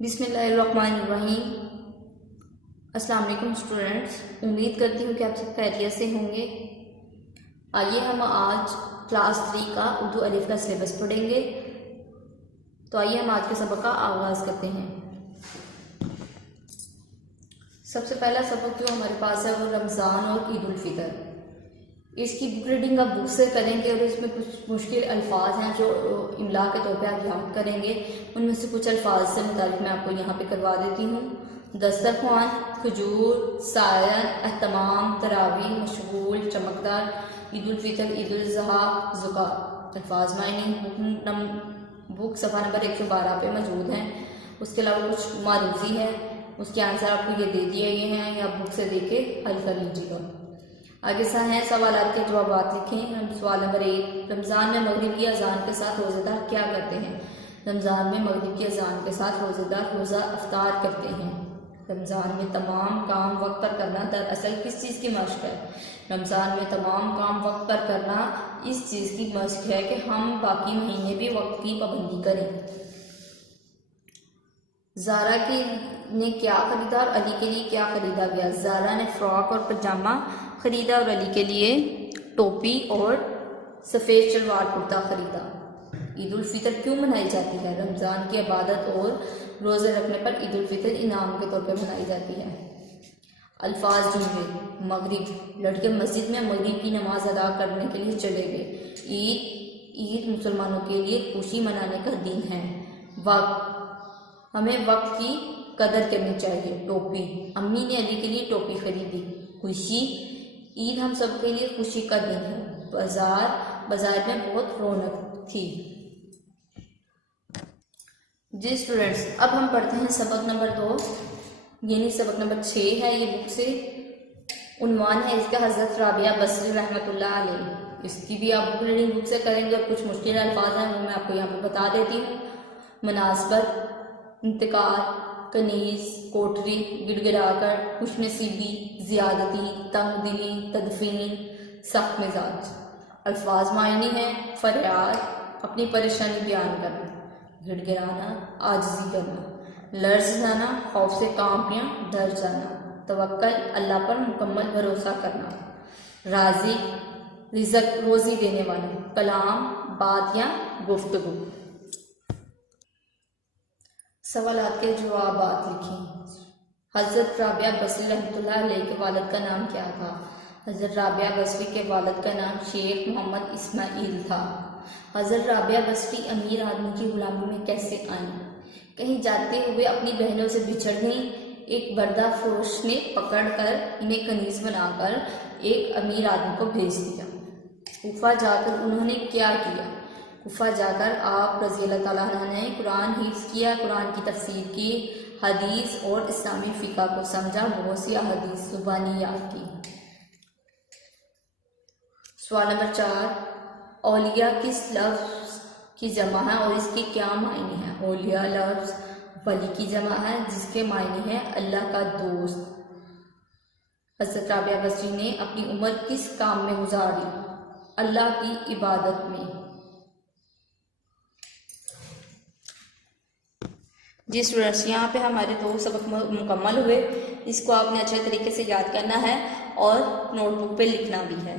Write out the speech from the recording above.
बिस्मिल्लाहिर्रहमानिर्रहीम। अस्सलाम वालेकुम स्टूडेंट्स, उम्मीद करती हूँ कि आप सब खैरियत से होंगे। आइए हम आज क्लास 3 का उर्दू अलिफ का सिलेबस पढ़ेंगे। तो आइए हम आज के सबक का आगाज़ करते हैं। सबसे पहला सबक जो हमारे पास है वो रमज़ान और ईद उल फितर। इसकी बुक रीडिंग आप बुक से करेंगे और इसमें कुछ मुश्किल अल्फाज हैं जो इमला के तौर पे आप याद करेंगे। उनमें से कुछ अल्फाज से मुतालिक मैं आपको यहाँ पे करवा देती हूँ। दस्तरख्वान, खजूर, सायन, एहतमाम, तरावी, मशगूल, चमकदार, ईद उल फितर, ईद उल ज़ुहा, ज़ुकात। अल्फाज मायने बुक सफ़ा नंबर 112 पे मौजूद हैं। उसके अलावा कुछ मारूफी है, उसके आंसर आपको ये दे दिए गए हैं, या बुक से दे के हल कर लीजिएगा। आगे सा है सवालात के जवाब लिखें। सवाल नंबर 1, रमज़ान में मगरिब की अजान के साथ रोज़ेदार क्या करते हैं? रमज़ान में मगरिब की अजान के साथ रोज़ेदार रोज़ा अफ्तार करते हैं। रमज़ान में तमाम काम वक्त पर करना दरअसल किस चीज़ की मश्क है? रमज़ान में तमाम काम वक्त पर करना इस चीज़ की मश्क है कि हम बाकी महीने भी वक्त की पाबंदी करें। ज़ारा ने क्या खरीदा और अली के लिए क्या खरीदा गया? ज़ारा ने फ्रॉक और पजामा खरीदा और अली के लिए टोपी और सफ़ेद शलवार कुर्ता खरीदा। ईद उल फितर क्यों मनाई जाती है? रमज़ान की इबादत और रोज़े रखने पर ईद उल फितर इनाम के तौर पर मनाई जाती है। अल्फाज जुमले। मगरिब, लड़के मस्जिद में मगरिब की नमाज अदा करने के लिए चले गए। ईद मुसलमानों के लिए खुशी मनाने का दिन है। वक्त, हमें वक्त की कदर करनी चाहिए। टोपी, अम्मी ने अली के लिए टोपी खरीदी। खुशी, ईद हम सब के लिए खुशी का दिन है। बाजार में बहुत रौनक थी। जी स्टूडेंट्स, अब हम पढ़ते हैं सबक नंबर 2, यानी सबक नंबर 6 है ये बुक से। उन्वान है इसका हज़रत राबिया बसरी रहमतुल्लाह अलैह। इसकी भी आप बुक रीडिंग बुक से करेंगे और कुछ मुश्किल अल्फाज हैं वो मैं आपको यहाँ पे बता देती हूँ। मुनासबत, इंतकाल, कनीज, कोठरी, गिड़गिड़ाकर, खुशनसीबी, ज़ियादती, तंग दिली, तदफीन, सख्त मिजाज। अल्फाज मायने हैं फरियाद, अपनी परेशानी बयान करना, गिड़गिड़ाना, आजिज़ी करना, लर्ज़ जाना, खौफ से कांपना, डर जाना, तवक्कल, अल्लाह पर मुकम्मल भरोसा करना, राज़ी, रिज़्क़ रोज़ी देने वाला, कलाम, बात या गुफ्तगू। सवालात के जवाब लिखें। हज़रत राबिया बसरी रहमतुल्लाह अलैह के वालिद का नाम क्या था? हज़रत राबिया बसरी के वालिद का नाम शेख मोहम्मद इस्माइल था। हज़रत राबिया बसरी अमीर आदमी की गुलामी में कैसे आईं? कहीं जाते हुए अपनी बहनों से बिछड़ गईं। एक बर्दा फरोश ने पकड़कर इन्हें कनीज बनाकर एक अमीर आदमी को भेज दिया। कूफा जाकर उन्होंने क्या किया? कूफा जाकर आप रज़ी अल्लाह ताला अन्हा ने कुरान हिफ्ज़ किया, कुरान की तफसीर की, हदीस और इस्लामी फ़िक़्ह को समझा, बहुत सी हदीस ज़ुबानी याद की। सवाल नंबर 4, औलिया किस लफ्ज़ की जमा है और इसके क्या मायने हैं? औलिया लफ्ज़ वली की जमा है जिसके मायने हैं अल्लाह का दोस्त। हज़रत राबिया बसरी ने अपनी उम्र किस काम में गुजारी? अल्लाह की इबादत में। जी स्टूडेंट्स, यहाँ पे हमारे 2 सबक मुकम्मल हुए। इसको आपने अच्छे तरीके से याद करना है और नोटबुक पे लिखना भी है।